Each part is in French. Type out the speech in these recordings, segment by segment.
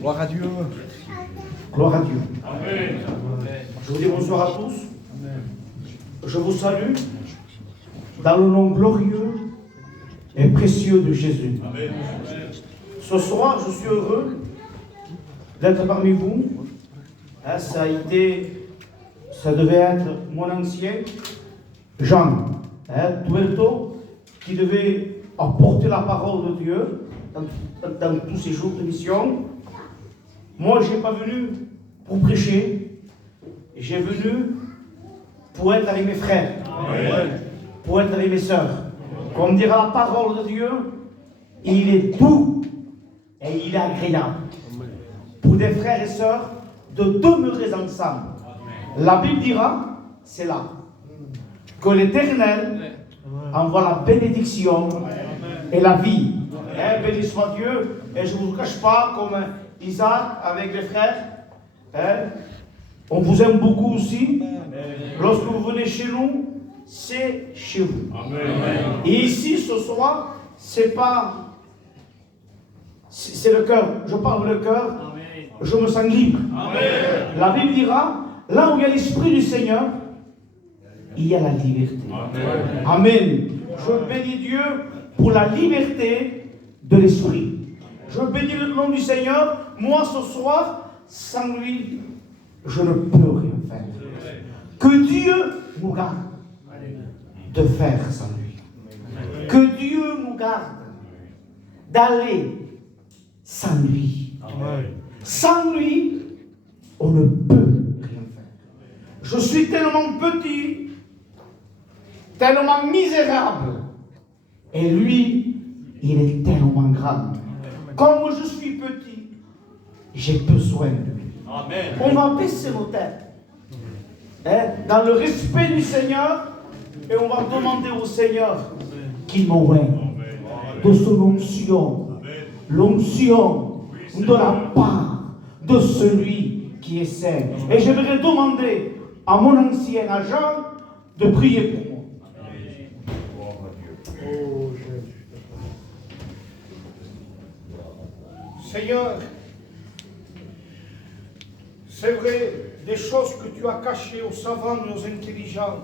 Gloire à Dieu. Gloire à Dieu. Amen. Je vous dis bonsoir à tous. Je vous salue dans le nom glorieux et précieux de Jésus. Amen. Ce soir, je suis heureux d'être parmi vous. Ça devait être mon ancien Jean Tuerto qui devait apporter la parole de Dieu dans tous ces jours de mission. Moi, je n'ai pas venu pour prêcher, j'ai venu pour être avec mes frères, pour être avec mes sœurs. Comme dira la parole de Dieu, il est doux et il est agréable pour des frères et sœurs de demeurer ensemble. La Bible dira, c'est là, que l'Éternel envoie la bénédiction et la vie. Béni soit Dieu, et je ne vous cache pas, comme Isaac avec les frères, on vous aime beaucoup aussi. Lorsque vous venez chez nous, c'est chez vous. Amen. Et ici, ce soir, c'est le cœur. Je parle le cœur. Je me sens libre. Amen. La Bible dira, là où il y a l'Esprit du Seigneur, il y a la liberté. Amen. Amen. Je bénis Dieu pour la liberté de l'Esprit. Je bénis le nom du Seigneur. Moi, ce soir, sans lui, je ne peux rien faire. Que Dieu nous garde de faire sans lui. Que Dieu nous garde d'aller sans lui. Sans lui, on ne peut rien faire. Je suis tellement petit, tellement misérable, et lui, il est tellement grand. Comme je suis petit, j'ai besoin de lui. Amen. On va baisser nos têtes dans le respect du Seigneur, et on va demander au Seigneur qu'il m'envoie de son onction, l'onction de la part de celui qui est saint. Et j'aimerais demander à mon ancien agent de prier pour moi. Oh, Seigneur, c'est vrai, des choses que tu as cachées aux savants et aux intelligents,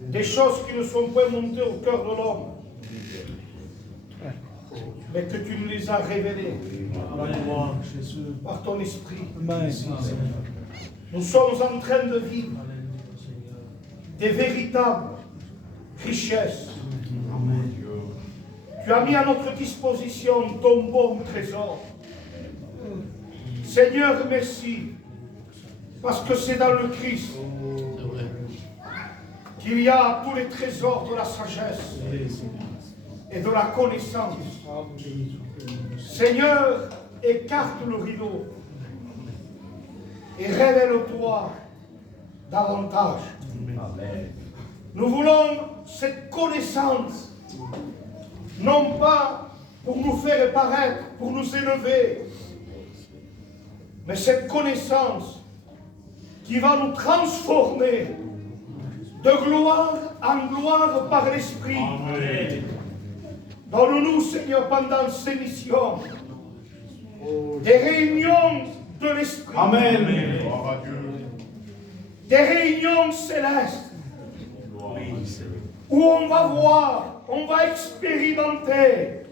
des choses qui ne sont pas montées au cœur de l'homme, mais que tu nous les as révélées par ton esprit. Nous sommes en train de vivre des véritables richesses. Tu as mis à notre disposition ton bon trésor. Seigneur, merci, parce que c'est dans le Christ qu'il y a tous les trésors de la sagesse et de la connaissance. Seigneur, écarte le rideau et révèle-toi davantage. Nous voulons cette connaissance, non pas pour nous faire paraître, pour nous élever, mais cette connaissance qui va nous transformer de gloire en gloire par l'Esprit. Donne-nous, Seigneur, pendant ces missions, des réunions de l'Esprit. Amen. Des réunions célestes où on va voir, on va expérimenter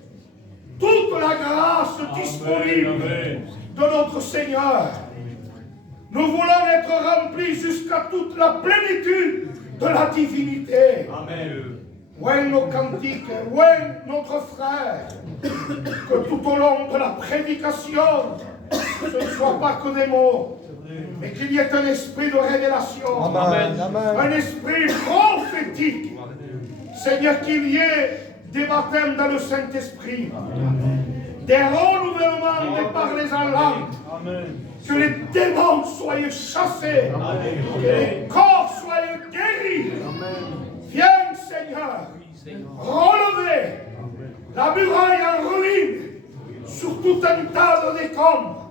toute la grâce disponible de notre Seigneur. Nous voulons être remplis jusqu'à toute la plénitude de la divinité. Amen. Ouais, nos cantiques, ouais, notre frère, que tout au long de la prédication, ce ne soit pas que des mots, mais qu'il y ait un esprit de révélation, Amen. Amen. un esprit prophétique. Seigneur, qu'il y ait des baptêmes dans le Saint-Esprit, des renouvellements des parlers en langue, que les démons soient chassés, que les corps soient guéris. Viens, Seigneur, relever la muraille en ruine sur tout un tas de décombres.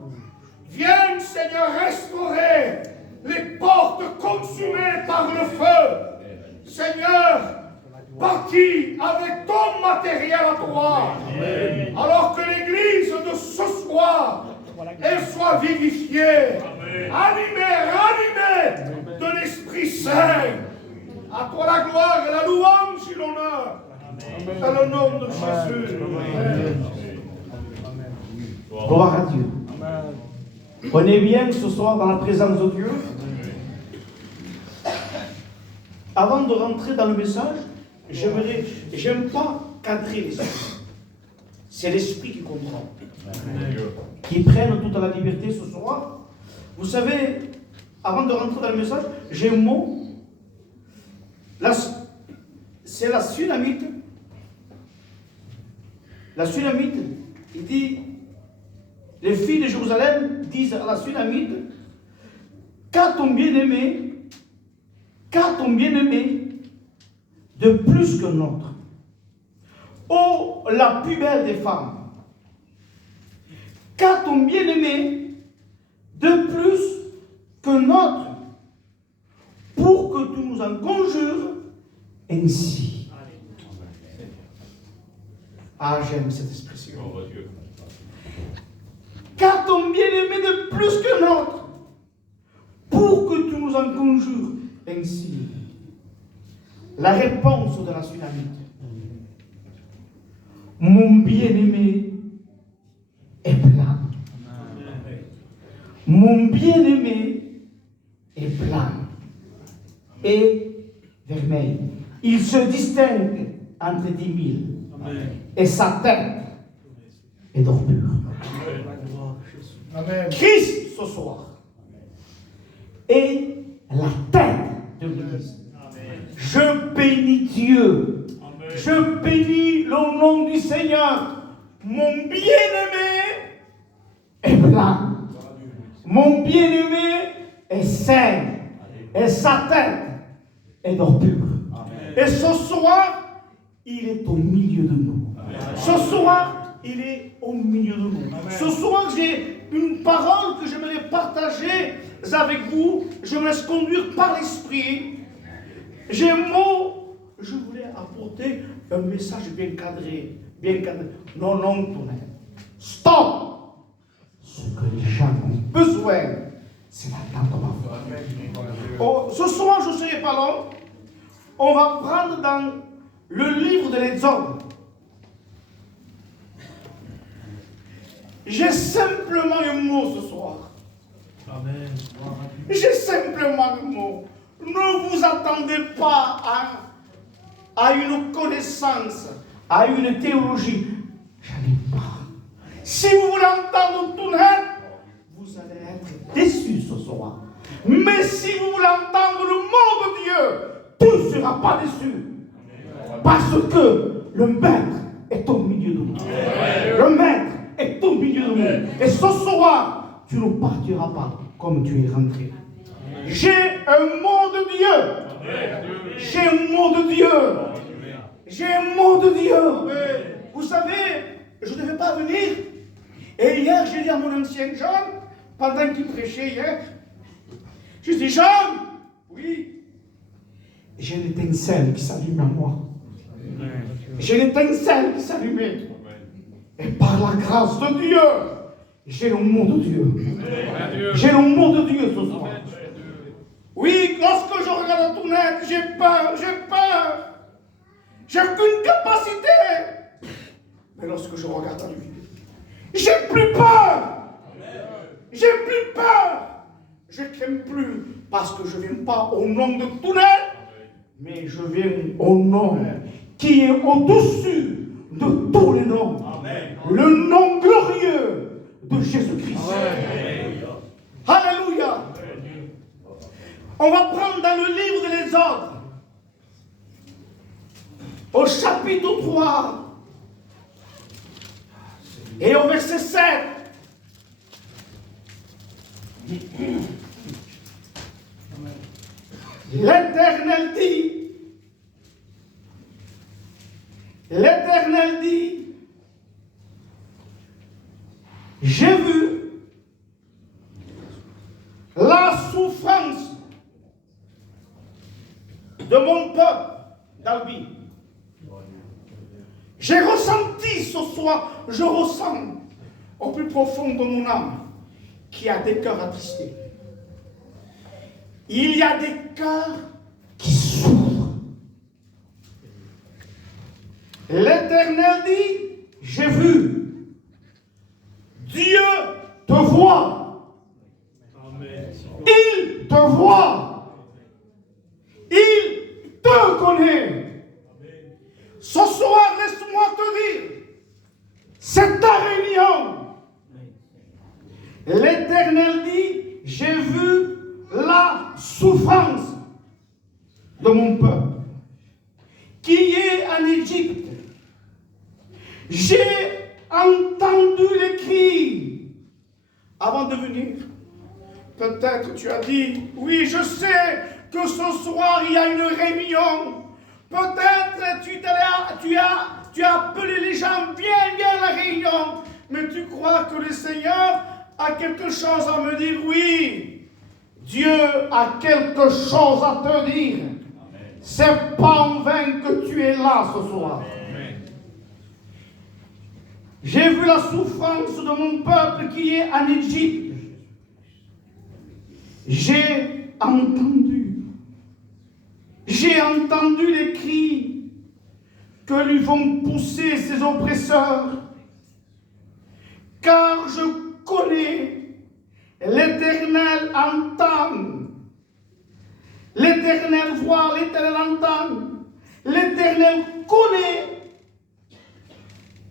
Viens, Seigneur, restaurer les portes consumées par le feu. Seigneur, bâtis avec ton matériel à toi. Alors que l'Église de ce soir et soit vivifié, animé, ranimé de l'Esprit Saint. À toi la gloire et la louange et l'honneur. Dans le nom de Jésus. Gloire à Dieu. On est bien ce soir dans la présence de Dieu. Avant de rentrer dans le message, j'aime pas cadrer les choses. C'est l'esprit qui contrôle. Qui prenne toute la liberté ce soir. Vous savez, avant de rentrer dans le message, j'ai un mot. C'est la Sunamite. La Sunamite, il dit, les filles de Jérusalem disent à la Sunamite, qu'a ton bien-aimé de plus que notre? Oh, la plus belle des femmes, qu'a ton bien-aimé de plus que notre, pour que tu nous en conjures ainsi. Ah, j'aime cette expression. Qu'a ton bien-aimé de plus que notre, pour que tu nous en conjures ainsi. La réponse de la Sunamite. Mon bien-aimé est blanc. Mon bien-aimé est blanc et vermeil. Il se distingue entre 10 000. Et sa tête est d'or pur. Christ ce soir est la tête de l'Église. Je bénis Dieu. Je bénis le nom du Seigneur. Mon bien-aimé est blanc. Mon bien-aimé est saint. Et sa tête est d'or pur. Et ce soir, il est au milieu de nous. Ce soir, il est au milieu de nous. Ce soir, j'ai une parole que j'aimerais partager avec vous. Je me laisse conduire par l'Esprit. J'ai un mot. Je voulais apporter un message bien cadré. Bien cadré. Non, tournez. Stop! Ce que les gens ont besoin, c'est l'attendre. Oh, ce soir, je ne serai pas long. On va prendre dans le livre de l'Exode. J'ai simplement un mot ce soir. Amen. J'ai simplement un mot. Ne vous attendez pas à une connaissance, à une théologie. J'en ai pas. Si vous voulez entendre tout net, vous allez être déçus ce soir. Mais si vous voulez entendre le mot de Dieu, tu ne seras pas déçu. Parce que le maître est au milieu de nous. Le maître est au milieu de nous. Et ce soir, tu ne partiras pas comme tu es rentré. J'ai un mot de Dieu. J'ai un mot de Dieu. J'ai un mot de Dieu. Vous savez, je ne devais pas venir. Et hier, j'ai dit à mon ancien Jean, pendant qu'il prêchait hier, je dis, Jean, oui, j'ai une étincelle qui s'allume en moi. J'ai une étincelle qui s'allumait. Et par la grâce de Dieu, j'ai le mot de Dieu. J'ai le mot de Dieu ce soir. Oui, lorsque je regarde tout net, j'ai peur. J'ai aucune capacité. Mais lorsque je regarde à lui, j'ai plus peur. J'ai plus peur. Je ne crains plus parce que je ne viens pas au nom de tout net, mais je viens au nom qui est au-dessus de tous les noms. Amen. Le nom glorieux de Jésus-Christ. Alléluia. On va prendre dans le livre de l'Exode, au chapitre 3 et au verset 7. L'Éternel dit, j'ai vu la souffrance de mon peuple d'Albi. J'ai ressenti ce soir, je ressens au plus profond de mon âme qui a des cœurs attristés. Il y a des cœurs qui souffrent. L'Éternel dit, j'ai vu. Dieu te voit. Il te voit. Il te connaît. Ce soir, laisse-moi te dire, c'est ta réunion. L'Éternel dit, j'ai vu la souffrance de mon peuple qui est en Égypte. J'ai entendu les cris avant de venir. Peut-être tu as dit, oui, je sais que ce soir il y a une réunion. Peut-être tu as appelé les gens, viens à la réunion. Mais tu crois que le Seigneur a quelque chose à me dire? Oui, Dieu a quelque chose à te dire. C'est pas en vain que tu es là ce soir. J'ai vu la souffrance de mon peuple qui est en Égypte. J'ai entendu les cris que lui vont pousser ses oppresseurs. Car je connais, l'Éternel entend. L'Éternel voit, l'Éternel entend. L'Éternel connaît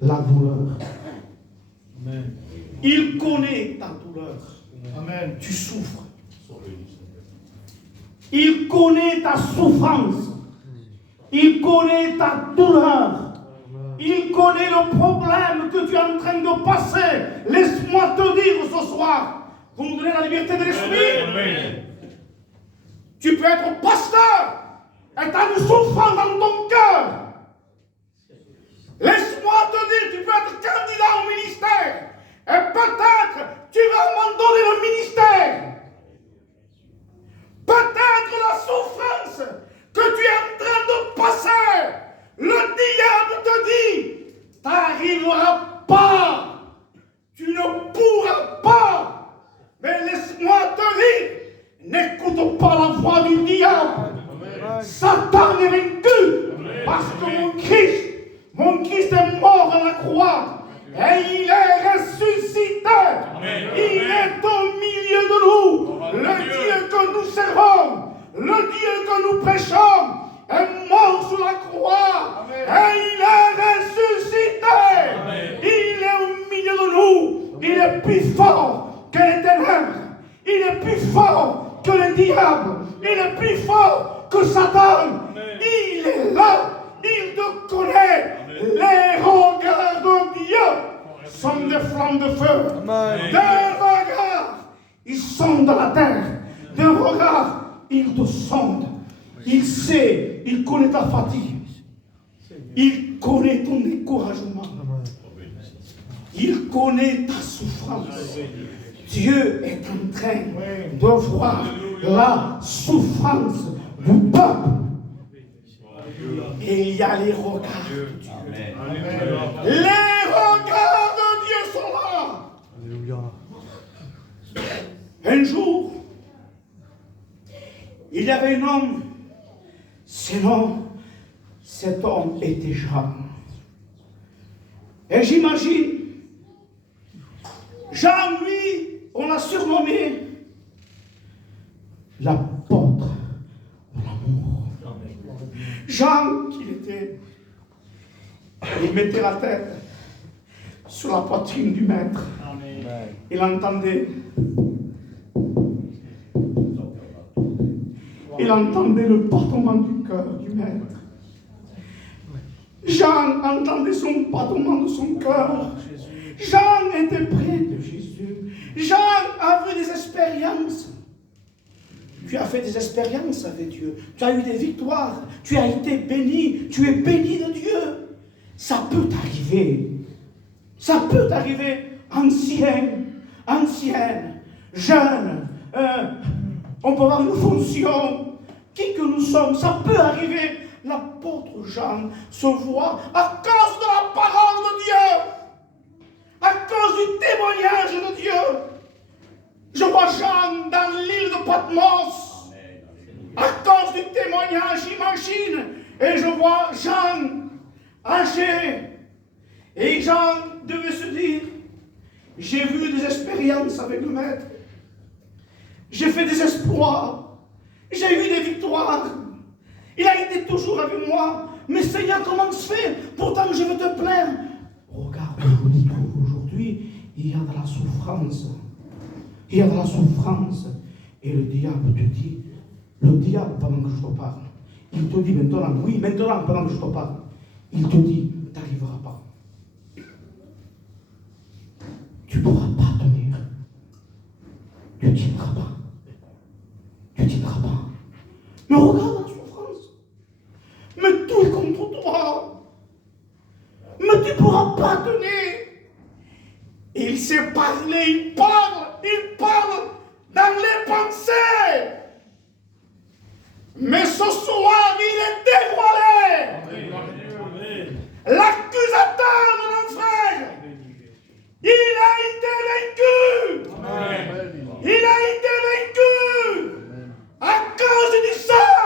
la douleur. Amen. Il connaît ta douleur. Amen. Tu souffres. Il connaît ta souffrance. Il connaît ta douleur. Il connaît le problème que tu es en train de passer. Laisse-moi te dire ce soir. Vous nous donnez la liberté de l'esprit. Amen. Tu peux être pasteur et tu as une souffrance dans ton cœur. Laisse-moi te dire, tu peux être candidat au ministère. Et peut-être tu vas abandonner le ministère. Peut-être la souffrance que tu es en train de passer, le diable te dit, tu n'arriveras pas. Tu ne pourras pas. Mais laisse-moi te dire, n'écoute pas la voix du diable. Amen. Satan est vaincu. Amen. Parce que mon Christ est mort à la croix. Et il est ressuscité. Amen. Il est au milieu de nous. Le Dieu que nous servons, le Dieu que nous prêchons, est mort sur la croix. Amen. Et il est ressuscité. Amen. Il est au milieu de nous. Il est plus fort que les ténèbres. Il est plus fort que le diable. Il est plus fort que Satan. Amen. Il est là. Il te connaît. Amen. Les regards de Dieu sont des flammes de feu. Amen. Des regards, ils sont dans la terre. Des regards, ils te sondent. Il sait, il connaît ta fatigue. Il connaît ton découragement. Il connaît ta souffrance. Dieu est en train de voir la souffrance du peuple. Et il y a les regards de Dieu. Les regards de Dieu sont là. Un jour, il y avait un homme. Sinon, cet homme était Jean. Et j'imagine, Jean, lui, on l'a surnommé l'apôtre de l'amour. Jean, qu'il était, il mettait la tête sur la poitrine du maître. Amen. Il entendait. Il entendait le battement du cœur du maître. Jean entendait son battement de son cœur. Jean était près de Jésus. Jean avait des expériences. Tu as fait des expériences avec Dieu. Tu as eu des victoires. Tu as été béni. Tu es béni de Dieu. Ça peut t'arriver. Ça peut t'arriver. Ancienne, jeune. On peut avoir une fonction. Qui que nous sommes, ça peut arriver. L'apôtre Jean se voit à cause de la parole de Dieu. À cause du témoignage de Dieu. Jean dans l'île de Patmos. À cause du témoignage, j'imagine. Et je vois Jean âgé. Et Jean devait se dire, j'ai vu des expériences avec le Maître. J'ai fait des exploits. J'ai eu des victoires. Il a été toujours avec moi. Mais Seigneur, comment se fait? Pourtant, je veux te plaire. Regarde où je me trouve aujourd'hui. Il y a de la souffrance. Il y a de la souffrance. Et le diable te dit, pendant que je te parle, il te dit maintenant, oui, maintenant, pendant que je te parle, il te dit, tu n'arriveras pas. Tu ne pourras pas tenir. Tu ne tiendras pas. Tu ne tiendras pas. Mais regarde la souffrance. Mais tout est contre toi. Mais tu ne pourras pas tenir. Il s'est parlé, il parle dans les pensées. Mais ce soir, il est dévoilé. L'accusateur de nos frères, il a été vaincu. Il a été vaincu à cause du sang.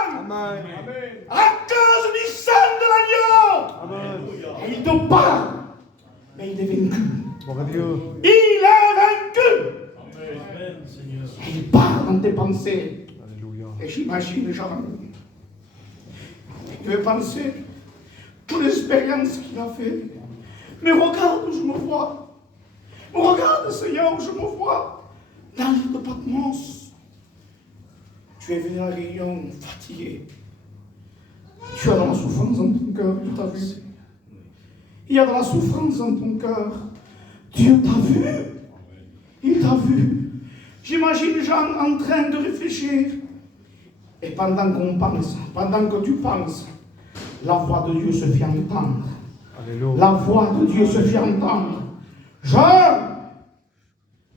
À cause du sang de l'agneau. Et il te parle, mais il est vaincu. Il est vaincu. Et il parle dans tes pensées. Et j'imagine Jean. Il devait penser toutes les expériences qu'il a fait. Mais regarde où je me vois. Regarde, Seigneur, où je me vois. Dans l'île de Patmos. Tu es venu à la réunion fatigué. Tu as de la souffrance dans ton cœur, tu t'as vu. Il y a de la souffrance dans ton cœur. Dieu t'a vu. Il t'a vu. J'imagine Jean en train de réfléchir. Et pendant qu'on pense, pendant que tu penses, la voix de Dieu se fait entendre. Alléluia. La voix de Dieu se fait entendre. Jean,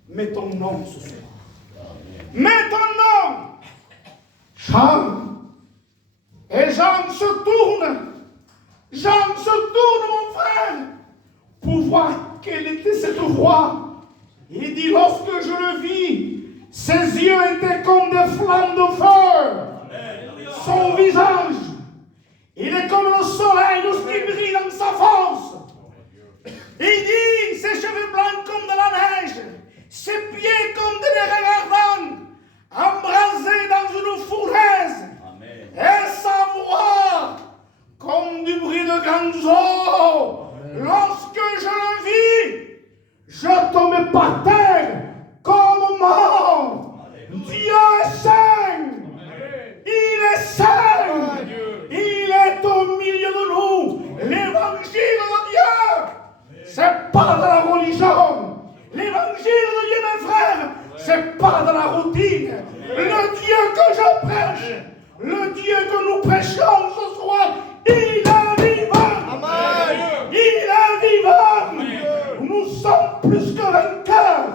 mets ton nom ce soir. Mets ton nom. Jean. Et Jean se tourne. Jean se tourne, mon frère, pour voir quelle était cette voix. Il dit, lorsque je le vis, ses yeux étaient comme des flammes de feu. Son visage, il est comme le soleil lorsqu'il brille dans sa force. Il dit, ses cheveux blancs comme de la neige, ses pieds comme des regardants, embrasés dans une fournaise. Et sa voix, comme du bruit de grandes eaux. Lorsque je le vis, je tombais par terre comme mort. Dieu est saint. Il est saint. Il est au milieu de nous. L'évangile de Dieu, c'est pas de la religion. L'évangile de Dieu, mes frères, c'est pas de la routine. Le Dieu que je prêche, le Dieu que nous prêchons ce soir, il est vivant. Amen. Il est vivant. Amen. Nous sommes plus que vainqueurs.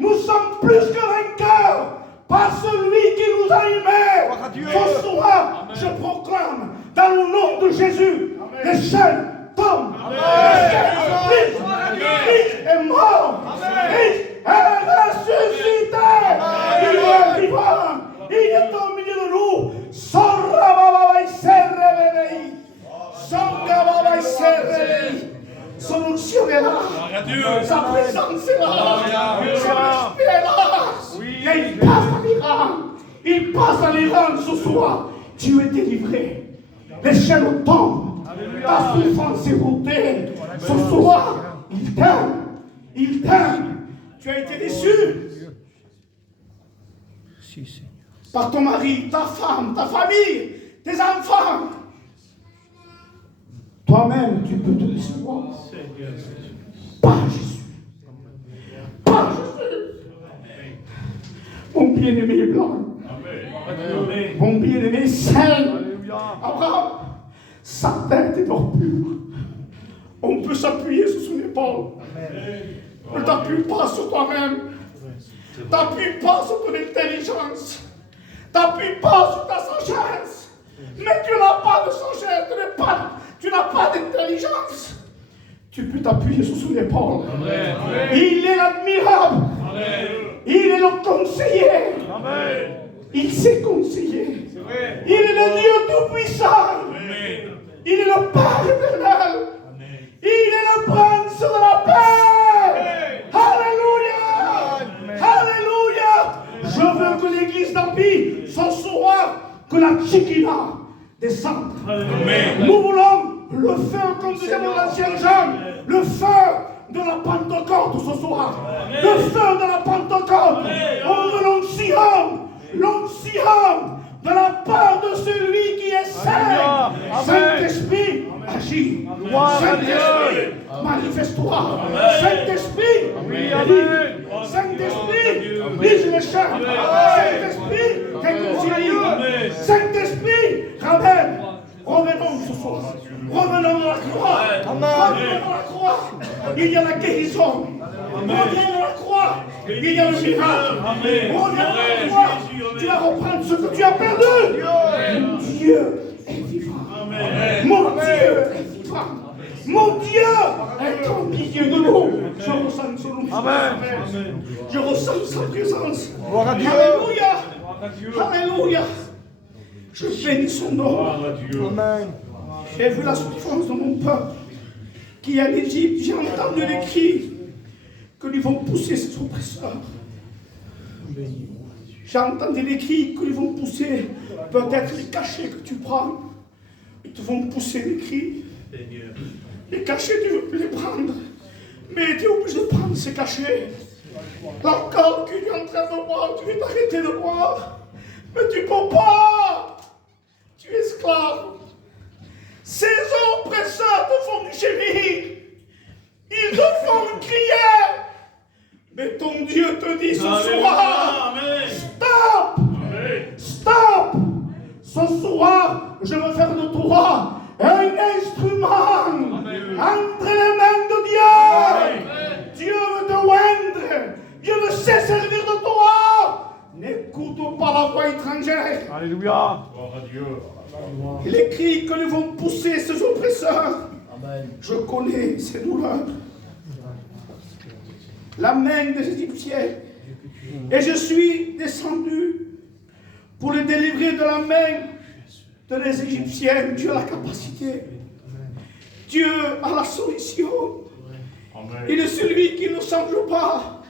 Nous sommes plus que vainqueurs par celui qui nous a aimés. Ce soir, je proclame dans le nom de Jésus, les chaînes tombent. Christ est mort. Christ est ressuscité. Il est vivant. Il est au milieu de nous. Son onction est là. Sa présence est là. Son esprit est là. Et il passe à l'Iran. Il passe à l'Iran ce soir. Tu es délivré. Les chaînes tombent. Ta souffrance est ôtée. Ce soir, il t'aime. Il t'aime. Tu as été déçu par ton mari, ta femme, ta famille, tes enfants. Toi-même, tu peux te décevoir. Pas Jésus. Pas Jésus. Mon bien-aimé blanc. Mon bien-aimé saint. Abraham, sa tête est or pure. On peut s'appuyer sur son épaule. Ne t'appuie pas sur toi-même. T'appuie pas sur ton intelligence. T'appuie pas sur ta sagesse. Mais tu n'as pas de sagesse. Tu n'as pas d'intelligence. Tu peux t'appuyer sur son épaule. Amen. Il est l'admirable. Amen. Il est le conseiller. Amen. Amen. Il s'est conseillé. C'est vrai. Il est le Dieu Tout-Puissant. Amen. Il est le Père éternel. Amen. Il est le Prince de la paix. Alléluia. Alléluia. Je veux que l'église d'Ambi ce soir, que la Tchikina descende. Amen. Nous voulons le feu, comme disait mon ancien Jean, le feu de la Pentecôte ce soir. Le feu de la Pentecôte. On veut l'onction de la part de celui qui est saint. Saint-Esprit, agis. Saint-Esprit, manifeste-toi. Saint-Esprit, Saint-Esprit, brise les chaînes. Saint-Esprit, réconcilie. Saint-Esprit, ramène. Revenons ce soir. Revenons à la croix. Revenons à la croix. Il y a la guérison. Reviens à la croix. Il y a le miracle. Reviens à la croix. Tu vas reprendre ce que tu as perdu. Mon Dieu est vivant. Mon Dieu est vivant. Mon Dieu est au milieu de nous. Je ressens son nom. Je ressens sa présence. Alléluia. Alléluia. Je bénis son nom. Amen. J'ai vu la souffrance de mon peuple qui est en Égypte. J'ai entendu les cris que lui vont pousser ses oppresseurs. J'ai entendu les cris que lui vont pousser, peut-être les cachets que tu prends. Ils te vont pousser les cris. Les cachets, tu veux plus les prendre. Mais tu es obligé de prendre ces cachets. L'alcool que tu es en train de boire, tu veux t'arrêter de boire. Mais tu ne peux pas. Tu es esclave. Ces oppresseurs te font gémir. Ils te font crier. Mais ton Dieu te dit ce soir, stop. Stop. Ce soir, je veux faire de toi un instrument entre les mains de Dieu. Dieu veut te oindre. Dieu veut se servir de toi. N'écoute pas la voix étrangère. Alléluia. Et les cris que nous vont pousser ces oppresseurs. Je connais ces douleurs. La main des Égyptiens. Et je suis descendu pour les délivrer de la main de les Égyptiens. Dieu a la capacité. Dieu a la solution. Il est celui qui ne change pas.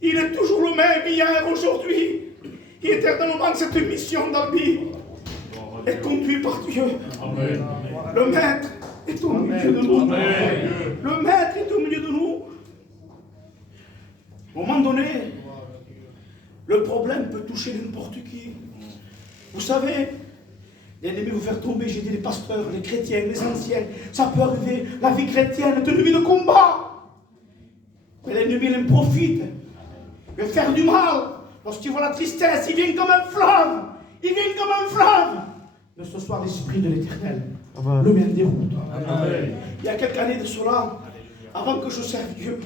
Il est toujours le même hier, aujourd'hui. Il est éternellement cette mission d'Albi est conduit par Dieu. Amen. Le Maître est au milieu de nous. Amen. Le Maître est au milieu de nous. À un moment donné, le problème peut toucher n'importe qui. Vous savez, l'ennemi veut faire tomber, j'ai dit, les pasteurs, les chrétiens, les anciens. Ça peut arriver. La vie chrétienne est une vie de combat. Mais l'ennemi, il en profite. Il veut faire du mal. Lorsqu'il voit la tristesse, il vient comme un fleuve. Il vient comme un fleuve. Mais ce soir, l'Esprit de l'Éternel le met en déroute. Il y a quelques années de cela, avant que je serve Dieu,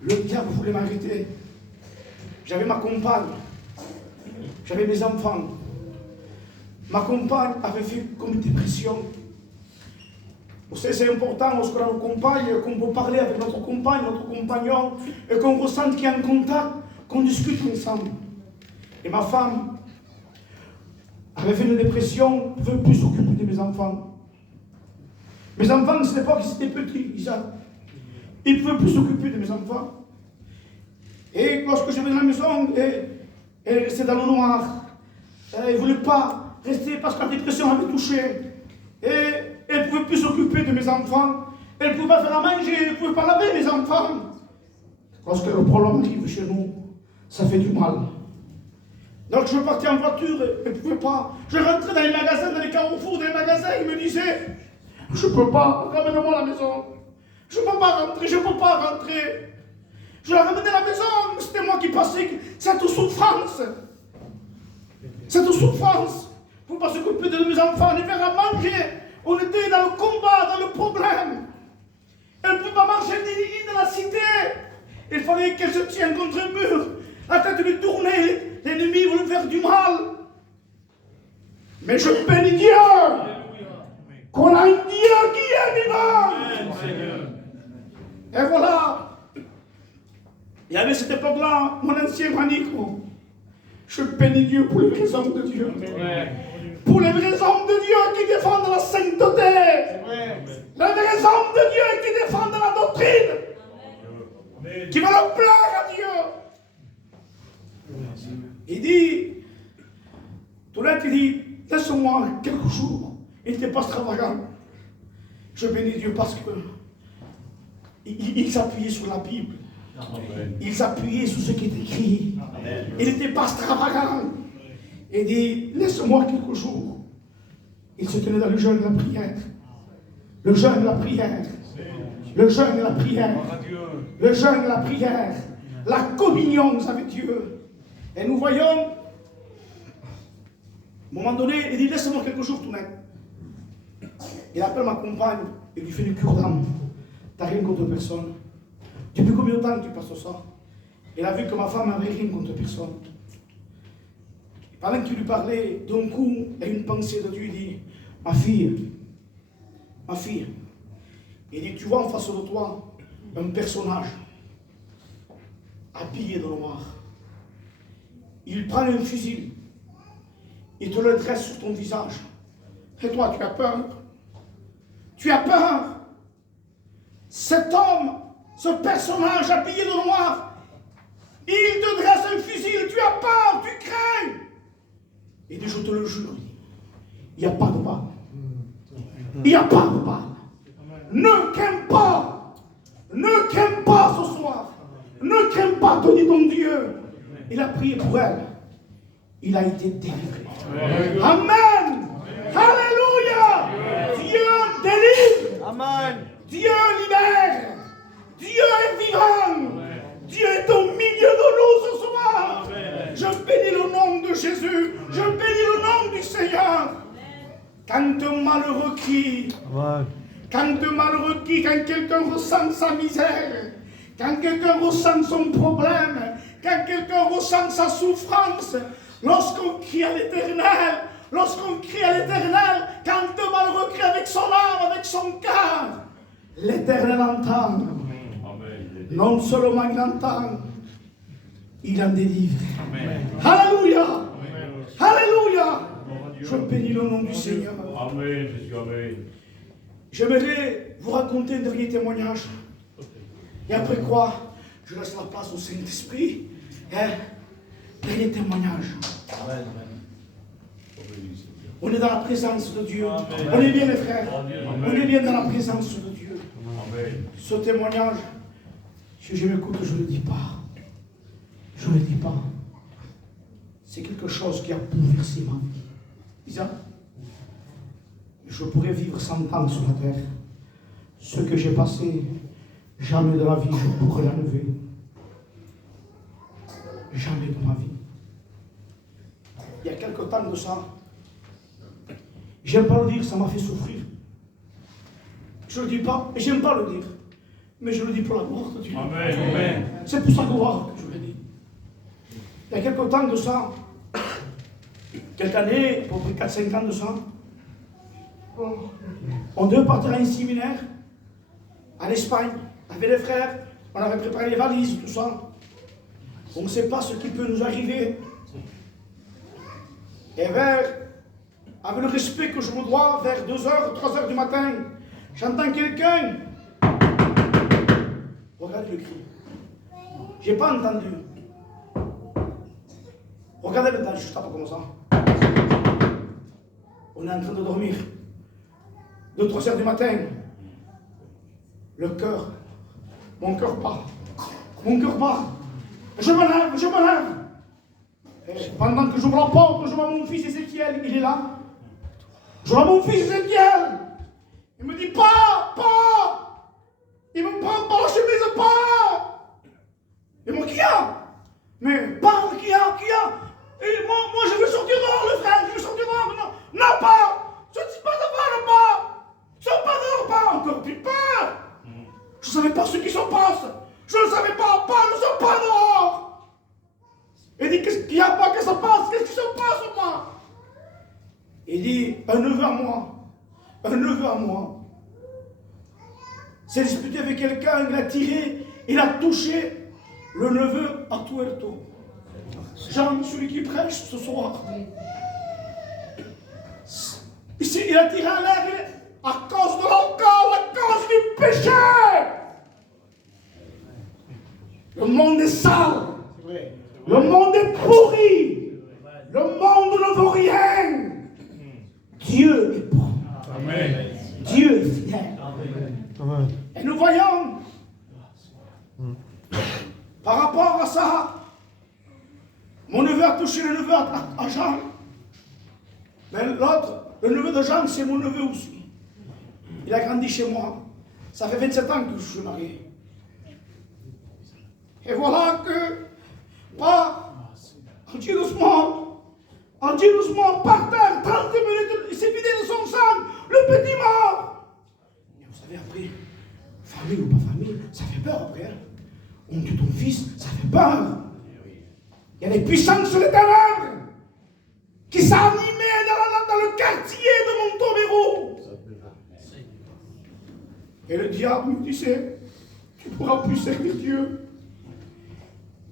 le diable voulait m'arrêter. J'avais ma compagne. J'avais mes enfants. Ma compagne avait fait comme une dépression. Vous savez, c'est important lorsqu'on a nos compagnes, qu'on peut parler avec notre compagne, notre compagnon, et qu'on ressent qu'il y a un contact, qu'on discute ensemble. Et ma femme avait fait une dépression, ne veut plus s'occuper de mes enfants. Mes enfants, à cette époque, ils étaient petits, Isaac. Ils ne pouvaient plus s'occuper de mes enfants. Et lorsque je venais à la maison, elle restait dans le noir. Elle ne voulait pas rester parce que la dépression avait touché. Et elle ne pouvait plus s'occuper de mes enfants. Elle ne pouvait pas faire à manger, elle ne pouvait pas laver mes enfants. Lorsque le problème arrive chez nous, ça fait du mal. Donc je partais en voiture, elle ne pouvait pas. Je rentrais dans les magasins, dans les carrefours, dans les magasins, ils me disaient, je ne peux pas, ramène-moi à la maison. Je ne peux pas rentrer, je ne peux pas rentrer. Je la ramenais à la maison, mais c'était moi qui passais cette souffrance. Cette souffrance. Pour ne pas s'occuper de mes enfants, les faire à manger. On était dans le combat, dans le problème. Elle ne pouvait pas marcher ni dans la cité. Il fallait qu'elle se tienne contre un mur. La tête lui tournait. L'ennemi voulait faire du mal. Mais je bénis Dieu. Qu'on a un Dieu qui est vivant. Et voilà. Il y avait cette époque-là, mon ancien Manico. Je bénis Dieu pour les vrais hommes de Dieu. Pour les vrais hommes de Dieu qui défendent la sainteté. Les vrais hommes de Dieu qui défendent la doctrine. Qui veulent plaire à Dieu. Il dit, Tourette, il dit, laisse-moi quelques jours. Il n'était pas extravagant. Je bénis Dieu parce que il s'appuyait sur la Bible. Il s'appuyait sur ce qui est écrit. Il n'était pas extravagant. Il dit, laisse-moi quelques jours. Il se tenait dans le jeûne et la prière. Le jeûne et la prière. Le jeûne et la prière. Le jeûne et la prière. La communion avec Dieu. Et nous voyons, à un moment donné, il dit, laisse-moi quelques jours tout net. Il appelle ma compagne et lui fait une cure d'âme. T'as rien contre personne. Depuis combien de temps tu passes ça? Il a vu que ma femme n'avait rien contre personne. Et pendant qu'il lui parlait, d'un coup, il y a une pensée de Dieu, il dit, ma fille, il dit, tu vois en face de toi un personnage habillé de noir. Il prend un fusil, il te le dresse sur ton visage. Et toi, tu as peur. Tu as peur. Cet homme, ce personnage habillé de noir, il te dresse un fusil, tu as peur, tu crains. Il dit, je te le jure, il n'y a pas de balle. Il n'y a pas de balle. Ne crains pas. Ne crains pas ce soir. Ne crains pas, te dit ton Dieu. Il a prié pour elle. Il a été délivré. Amen. Alléluia. Dieu délivre. Amen. Dieu libère. Dieu est vivant. Dieu est au milieu de nous ce soir. Je bénis le nom de Jésus. Je bénis le nom du Seigneur. Quand un malheureux crie, quand quelqu'un ressent sa misère, quand quelqu'un ressent son problème, quand quelqu'un ressent sa souffrance, lorsqu'on crie à l'Éternel, quand un malheureux crie avec son âme, avec son cœur, l'Éternel entend. Non seulement il entend, il en délivre. Alléluia. Alléluia. Je bénis le nom du Seigneur. Amen, Jésus, amen. J'aimerais vous raconter un dernier témoignage. Et après quoi, je laisse la place au Saint-Esprit. Dernier témoignage. Amen. On est dans la présence de Dieu. On est bien, les frères. On est bien dans la présence de Dieu. Amen. Ce témoignage, si je m'écoute, je ne le dis pas. Je ne le dis pas. C'est quelque chose qui a bouleversé ma vie. Isa, je pourrais vivre 100 ans sur la terre. Ce que j'ai passé, jamais de la vie je pourrais l'enlever. Jamais de ma vie. Il y a quelque temps de ça, j'aime pas le dire, ça m'a fait souffrir. Je ne le dis pas, et j'aime pas le dire, mais je le dis pour la gloire de Dieu. Amen. Amen. C'est pour sa gloire que je le dis. Il y a quelque temps de ça, quelques années, à peu près 4-5 ans de ça, on devait partir à un séminaire en Espagne, avec les frères, on avait préparé les valises, tout ça. On ne sait pas ce qui peut nous arriver. Et avec le respect que je me dois, vers 2h, 3h du matin, j'entends quelqu'un. Regardez le cri. Je n'ai pas entendu. Regardez le temps, juste après comme ça. On est en train de dormir. 2-3 heures du matin. Le cœur. Mon cœur part. Mon cœur part. Je me lève. Et pendant que j'ouvre la porte, je vois mon fils Ézéchiel, il est là. Je vois mon fils Ézéchiel. Il me dit, pas. Il me prend par la chemise, pas. Et moi, qui a? Mais pas, qui a? Et moi, je veux sortir dehors, le frère, je veux sortir dehors. Non, pas. Je ne dis pas de pas. Sors pas dehors, pas. Encore plus peur. Je ne savais pas ce qui se passe. Je ne savais pas, ne sors pas dehors. Il dit, qu'est-ce qu'il y a pas, qu'est-ce qui se passe? Qu'est-ce qui se passe, moi? Il dit, un neveu à moi, s'est disputé avec quelqu'un, il a tiré, il a touché le neveu à Tuerto. Jean, celui qui prêche ce soir, ici, il a tiré à l'air à cause de l'alcool, à cause du péché. Le monde est sale. Le monde est pourri. Le monde ne vaut rien. Dieu est bon. Amen. Dieu est fidèle. Et nous voyons, par rapport à ça, mon neveu a touché le neveu à Jean. Mais l'autre, le neveu de Jean, c'est mon neveu aussi. Il a grandi chez moi. Ça fait 27 ans que je suis marié. Et voilà que, on dit doucement, par terre, 30 minutes, il s'est vidé de son sang, le petit mort. Et vous savez, après, famille ou pas famille, ça fait peur après. Hein. On tue ton fils, ça fait peur. Il y a des puissances sur les ténèbres qui s'animaient dans le quartier de Montauméro. Et le diable me disait, tu ne pourras plus servir Dieu.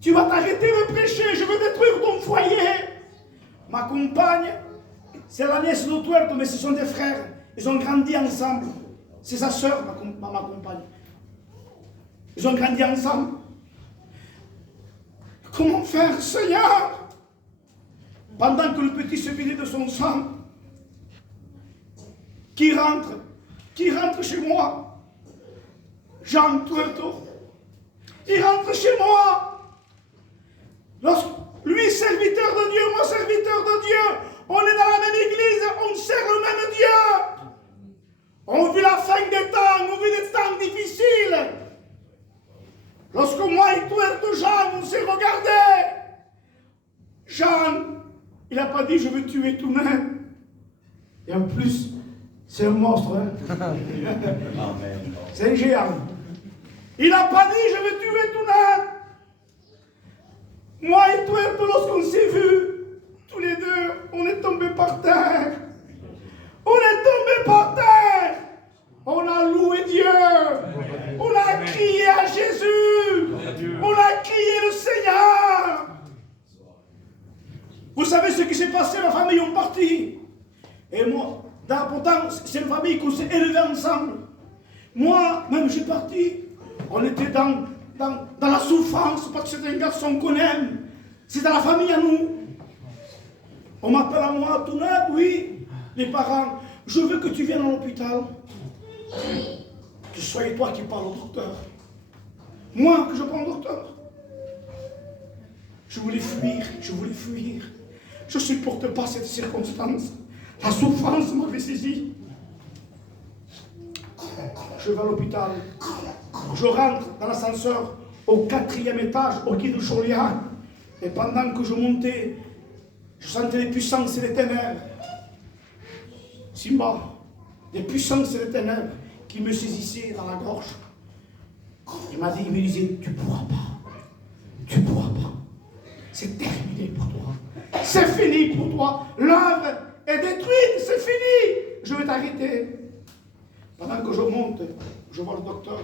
Tu vas t'arrêter de prêcher, je veux détruire ton foyer. Ma compagne, c'est la nièce de Tuerto, mais ce sont des frères. Ils ont grandi ensemble. C'est sa sœur, ma compagne. Ils ont grandi ensemble. Comment faire, Seigneur? Pendant que le petit se vidait de son sang, qui rentre chez moi? Jean Tuerto. Il rentre chez moi. Lui, serviteur de Dieu, moi, serviteur de Dieu, on est dans la même église, on sert le même Dieu. On vit la fin des temps, on vit des temps difficiles. Lorsque moi et Tuerto, Jean, on s'est regardés, Jean, il n'a pas dit je veux tuer tout le monde. Et en plus, c'est un monstre. Hein? C'est un géant. Il n'a pas dit je veux tuer tout le monde. Moi et Tuerto, lorsqu'on s'est vus, tous les deux, on est tombés par terre. On est tombés par terre. On a loué Dieu. On a crié à Jésus. On a crié le Seigneur. Vous savez ce qui s'est passé, ma famille est partie. Et moi, pourtant, c'est une famille qu'on s'est élevée ensemble. Moi, même, j'ai parti. On était dans la souffrance, parce que c'est un garçon qu'on aime. C'est dans la famille à nous. On m'appelle à moi, tout net, oui. Les parents, je veux que tu viennes à l'hôpital. Que ce soit toi qui parles au docteur. Moi, que je parle au docteur. Je voulais fuir. Je ne supporte pas cette circonstance. La souffrance m'avait saisi. Je vais à l'hôpital. Je rentre dans l'ascenseur au 4e étage, au quai de Chauliac. Et pendant que je montais, je sentais les puissances et les ténèbres. Simba, des puissances et les ténèbres qui me saisissaient dans la gorge. Il me disait, tu ne pourras pas. C'est terminé pour toi. C'est fini pour toi. L'œuvre est détruite, c'est fini. Je vais t'arrêter. Pendant que je monte, je vois le docteur.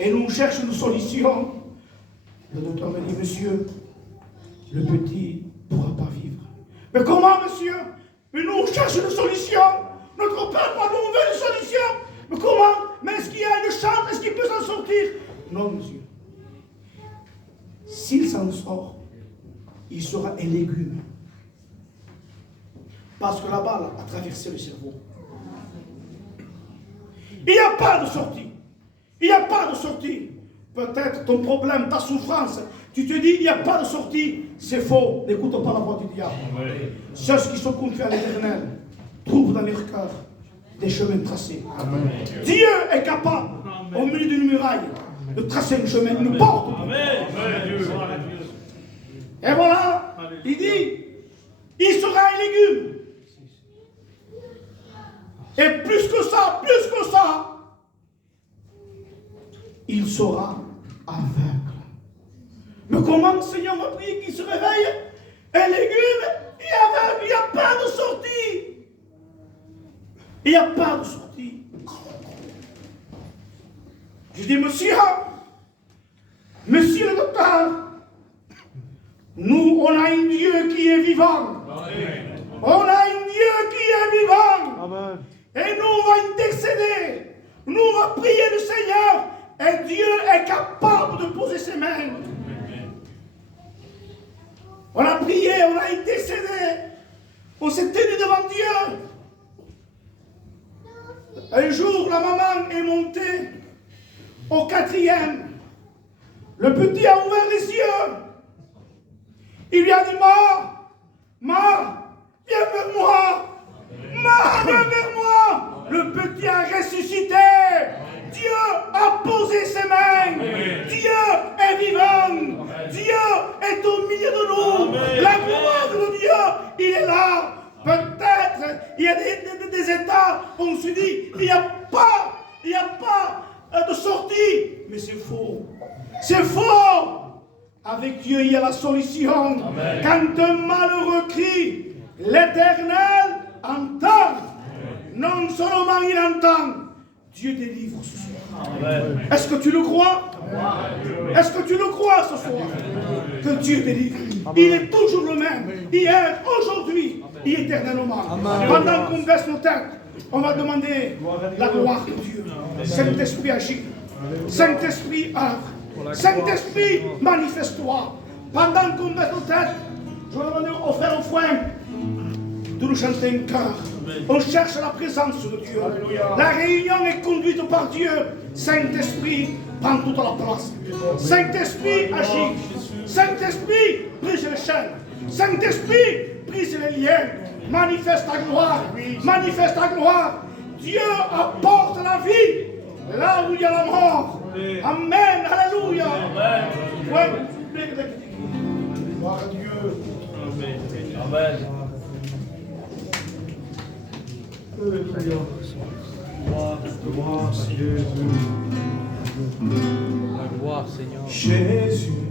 Et nous cherchons une solution. Le docteur me dit, monsieur, le petit ne pourra pas vivre. Mais comment, monsieur? Mais nous cherchons une solution. Notre père, pas nous, on veut une solution. Mais comment? Mais est-ce qu'il y a une chance? Est-ce qu'il peut s'en sortir? Non, monsieur. S'il s'en sort, il sera un légume. Parce que la balle a traversé le cerveau. Il n'y a pas de sortie. Il n'y a pas de sortie. Peut-être ton problème, ta souffrance, tu te dis il n'y a pas de sortie. C'est faux. N'écoute pas la voix du diable. Ceux qui sont confiés à l'Éternel trouvent dans leur cœur des chemins tracés. Amen. Dieu est capable, au milieu d'une muraille, de tracer un chemin, une porte. Amen. Et voilà, il dit, il sera un légume. Et plus que ça, il sera aveugle. Mais comment le Seigneur m'a pris qu'il se réveille? Un légume et aveugle, il n'y a pas de sortie. Il n'y a pas de sortie. Je dis, monsieur le docteur, Nous, on a un Dieu qui est vivant. On a un Dieu qui est vivant. Amen. Et nous, on va intercéder. Nous, on va prier le Seigneur. Et Dieu est capable de poser ses mains. On a prié, on a intercédé. On s'est tenu devant Dieu. Un jour, la maman est montée au 4e. Le petit a ouvert les yeux. Il lui a dit, Ma, viens vers moi. Ma, viens vers moi. Le petit a ressuscité. Dieu a posé ses mains. Dieu est vivant. Dieu est au milieu de nous. La gloire de Dieu, il est là. Peut-être, il y a des états où on se dit, il n'y a pas de sortie. Mais c'est faux. C'est faux. Avec Dieu, il y a la solution. Amen. Quand un malheureux crie, l'Éternel entend. Non seulement il entend, Dieu délivre ce soir. Amen. Est-ce que tu le crois? Amen. Est-ce que tu le crois ce soir? Amen. Que Dieu délivre. Amen. Il est toujours le même. Hier, aujourd'hui, et éternellement. Amen. Pendant qu'on baisse nos têtes, on va demander la gloire de Dieu. Saint-Esprit agit. Saint-Esprit œuvre. Saint-Esprit, manifeste-toi. Pendant qu'on baisse nos têtes, je vais demander au frère au foin de nous chanter un cœur. On cherche la présence de Dieu. La réunion est conduite par Dieu. Saint-Esprit, prend toute la place. Saint-Esprit, agit. Saint-Esprit, brise les chaînes. Saint-Esprit, brise les liens. Manifeste ta gloire. Manifeste ta gloire. Dieu apporte la vie là où il y a la mort. Amen. Alléluia. Amen. Gloire à Dieu. Amen. Gloire à Jésus. La gloire, Seigneur. Jésus,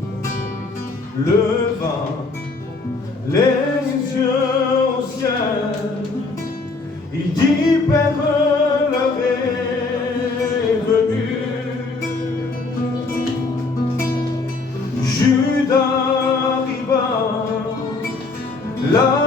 levant les yeux au ciel, il dit, Père, l'heure est venue. Judas arriva, là